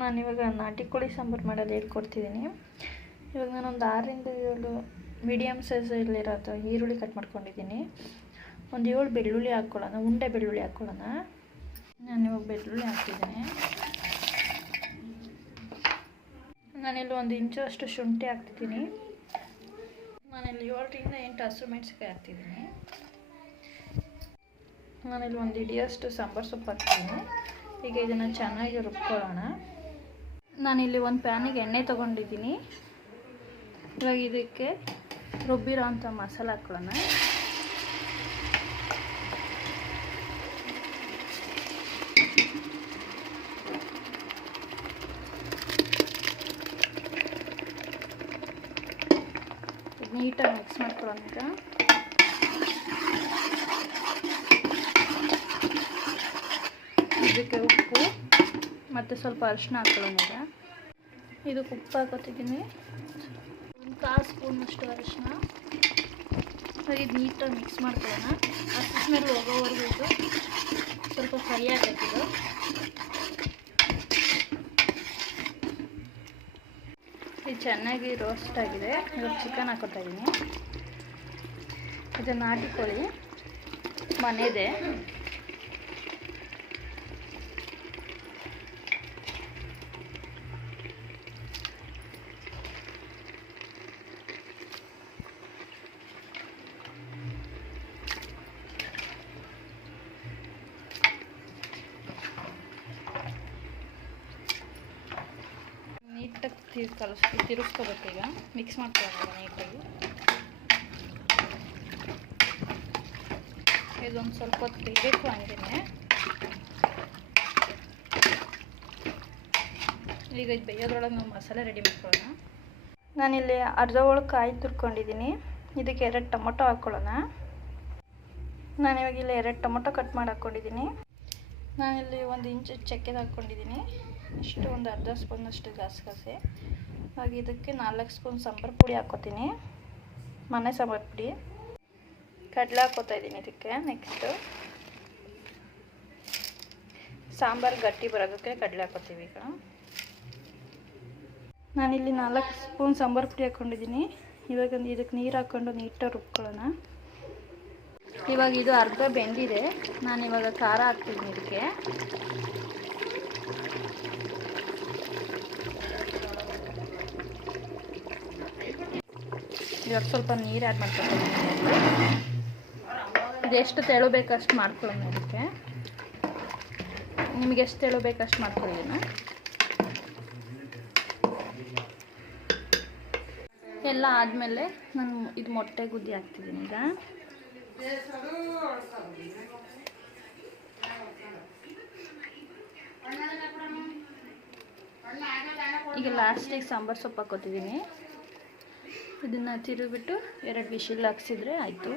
ನಾನಿವಾಗ ನಾಟಿ ಕೋಳಿ ಸಾಂಬಾರು ಮಾಡೋದು ಹೇಳ್ಕೊಡ್ತಿದ್ದೀನಿ. ಇವಾಗ ನಾನೊಂದು ಆರರಿಂದ ಏಳು ಮೀಡಿಯಮ್ ಸೈಜಲ್ಲಿರೋದು ಈರುಳ್ಳಿ ಕಟ್ ಮಾಡ್ಕೊಂಡಿದ್ದೀನಿ. ಒಂದು ಏಳು ಬೆಳ್ಳುಳ್ಳಿ ಹಾಕ್ಕೊಳ್ಳೋಣ ಉಂಡೆ ಬೆಳ್ಳುಳ್ಳಿ ಹಾಕ್ಕೊಳ್ಳೋಣ ನಾನು ಇವಾಗ ಬೆಳ್ಳುಳ್ಳಿ ಹಾಕ್ತಿದ್ದೀನಿ. ನಾನಿಲ್ಲಿ ಒಂದು ಇಂಚು ಅಷ್ಟು ಶುಂಠಿ ಹಾಕ್ತಿದ್ದೀನಿ. ನಾನಿಲ್ಲಿ ಏಳರಿಂದ ಎಂಟು ಹಸಿರು ಮೆಣಸಿಕಾಯಿ ಹಾಕ್ತಿದ್ದೀನಿ. ನಾನಿಲ್ಲಿ ಒಂದು ಇಡಿಯಷ್ಟು ಸಾಂಬಾರು ಸೊಪ್ಪು ಹಾಕ್ತೀನಿ ಈಗ ಇದನ್ನು ಚೆನ್ನಾಗಿ ರುಬ್ಕೊಳ್ಳೋಣ. ನಾನಿಲ್ಲಿ ಒಂದು ಪ್ಯಾನಿಗೆ ಎಣ್ಣೆ ತೊಗೊಂಡಿದ್ದೀನಿ. ಇವಾಗ ಇದಕ್ಕೆ ರುಬ್ಬಿರೋ ಅಂಥ ಮಸಾಲ ಹಾಕ್ಕೊಳ್ಳೋಣ. ನೀಟಾಗಿ ಮಿಕ್ಸ್ ಮಾಡ್ಕೊಳ್ಳೋಣ ಇದಕ್ಕೆ ಉಪ್ಪು. ಮತ್ತು ಸ್ವಲ್ಪ ಅರಿಶಿನ ಹಾಕೊಳ್ಳೋಣ ಈಗ. ಇದಕ್ಕೆ ಉಪ್ಪು ಹಾಕೋತಿದ್ದೀನಿ ಒಂದು ಕಾಲು ಸ್ಪೂನಷ್ಟು ಅರಿಶಿನ. ಇದು ನೀಟಾಗಿ ಮಿಕ್ಸ್ ಮಾಡ್ಕೊಳ್ಳೋಣ. ಅರಿಶಿನಲ್ಲಿ ಹೋಗೋವರೆಗೂ ಇದು ಸ್ವಲ್ಪ ಫ್ರೈ ಆಗಬೇಕಿದು ಇದು. ಚೆನ್ನಾಗಿ ರೋಸ್ಟ್ ಆಗಿದೆ. ಇವಾಗ ಚಿಕನ್ ಹಾಕೋತಾ ಇದ್ದೀನಿ ಇದು ನಾಟಿ ಕೋಳಿ ಮನೆದೇ ನೀಟಾಗಿ ತಿರ್ ಕಲಸ್ ತಿರುಗಿಸ್ಕೋಬೇಕು ಈಗ. ಮಿಕ್ಸ್ ಮಾಡ್ಕೊಳ್ಳೋಣ ನೀಟಾಗಿ. ಇದೊಂದು ಸ್ವಲ್ಪ ಹೊತ್ತು ಬೇಯಬೇಕು ಹಂಗೇನೆ. ಈಗ ಇದು ಬೇಯೋದ್ರೊಳಗೆ ನಾವು ಮಸಾಲೆ ರೆಡಿ ಮಾಡ್ಕೊಳ್ಳೋಣ. ನಾನಿಲ್ಲಿ ಅರ್ಧ ಒಳಗೆ ಕಾಯಿ ತುರ್ಕೊಂಡಿದ್ದೀನಿ. ಇದಕ್ಕೆ ಎರಡು ಟೊಮೊಟೊ ಹಾಕ್ಕೊಳ್ಳೋಣ. ನಾನಿವಾಗ ಇಲ್ಲಿ ಎರಡು ಟೊಮೊಟೊ ಕಟ್ ಮಾಡಿ ಹಾಕ್ಕೊಂಡಿದ್ದೀನಿ. ನಾನಿಲ್ಲಿ ಒಂದು ಇಂಚು ಚಕ್ಕೆದು ಹಾಕ್ಕೊಂಡಿದ್ದೀನಿ ಇಷ್ಟು ಒಂದು ಅರ್ಧ ಸ್ಪೂನಷ್ಟು ಗಸಗಸೆ. ಹಾಗೆ ಇದಕ್ಕೆ ನಾಲ್ಕು ಸ್ಪೂನ್ ಸಾಂಬಾರು ಪುಡಿ ಹಾಕ್ಕೋತೀನಿ. ಮನೆ ಸಾಂಬಾರು ಪುಡಿ. ಕಡಲೆ ಹಾಕ್ಕೋತಾ ಇದ್ದೀನಿ ಇದಕ್ಕೆ ನೆಕ್ಸ್ಟು ಸಾಂಬಾರು ಗಟ್ಟಿ ಬರೋದಕ್ಕೆ ಕಡಲೆ ಹಾಕೋತೀವಿ ಈಗ. ನಾನಿಲ್ಲಿ ನಾಲ್ಕು ಸ್ಪೂನ್ ಸಾಂಬಾರು ಪುಡಿ ಹಾಕ್ಕೊಂಡಿದ್ದೀನಿ. ಇವಾಗ ಇದಕ್ಕೆ ನೀರು ಹಾಕ್ಕೊಂಡು ನೀಟಾಗಿ ರುಬ್ಕೊಳ್ಳೋಣ. ಇವಾಗ ಇದು ಅರ್ಧ ಬೆಂದಿದೆ. ನಾನು ಇವಾಗ ಖಾರ ಹಾಕ್ತೀನಿ ಇದಕ್ಕೆ. ಇವಾಗ ಸ್ವಲ್ಪ ನೀರು ಆ್ಯಡ್ ಮಾಡ್ಕೊತೀನಿ. ಇದೆಷ್ಟು ತೆಳು ಬೇಕಷ್ಟು ಮಾಡ್ಕೊಳ್ಳೋಣ ಇದಕ್ಕೆ. ನಿಮಗೆ ಎಷ್ಟು ತೆಳು ಬೇಕಷ್ಟು ಮಾಡ್ಕೊಳ್ಳೋಣ ಎಲ್ಲ ಆದಮೇಲೆ ನಾನು ಇದು ಮೊಟ್ಟೆ ಗುದ್ದಿ ಹಾಕ್ತಿದ್ದೀನಿ ಈಗ. ಈಗ ಲಾಸ್ಟಿಗೆ ಸಾಂಬಾರು ಸೊಪ್ಪು ಹಾಕೋತಿದ್ದೀನಿ. ಇದನ್ನು ತಿರುಗಿಬಿಟ್ಟು ಎರಡು ವಿಷಲ್ ಹಾಕ್ಸಿದ್ರೆ ಆಯಿತು.